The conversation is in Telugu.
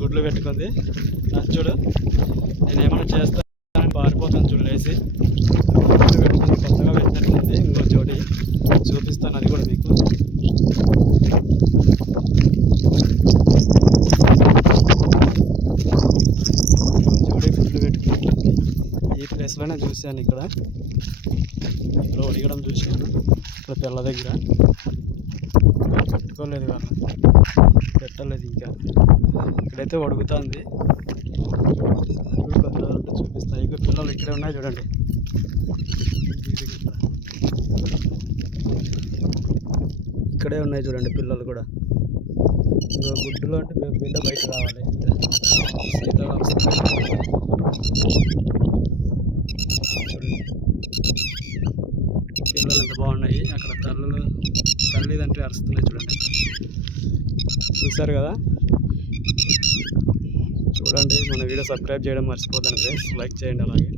గుడ్లు పెట్టుకుంది. చూడు, నేను ఏమైనా చేస్తానని పారిపోతాను చూడు లేసి. గుడ్లు పెట్టుకుంది, కొత్తగా పెట్టినట్టుంది. ఇంకో జోడి చూపిస్తాను, అది కూడా మీకు. జోడి గుడ్లు పెట్టుకుంటుంది. ఈ ప్లేస్లోనే చూశాను, ఇక్కడ ఒడిగడం చూశాను. ఇక్కడ పిల్ల దగ్గర కట్టుకోలేదు, వాళ్ళు పెట్టలేదు ఇంకా. ఇక్కడైతే ఒడుగుతుంది. ఇప్పుడు చూపిస్తాయి. ఇక పిల్లలు ఇక్కడే ఉన్నాయి చూడండి. ఇక్కడే ఉన్నాయి చూడండి పిల్లలు కూడా. ఇంకో గుడ్డులో అంటే బిడ్డ బయట రావాలి. సీతారాం పిల్లలు ఎంత బాగున్నాయి. అక్కడ తల్లిదండ్రులు అరుస్తున్నాయి చూడండి. చూసారు కదా. చూడండి, మన వీడియో సబ్స్క్రైబ్ చేయడం మర్చిపోతాను ఫ్రెండ్స్. లైక్ చేయండి అలాగే.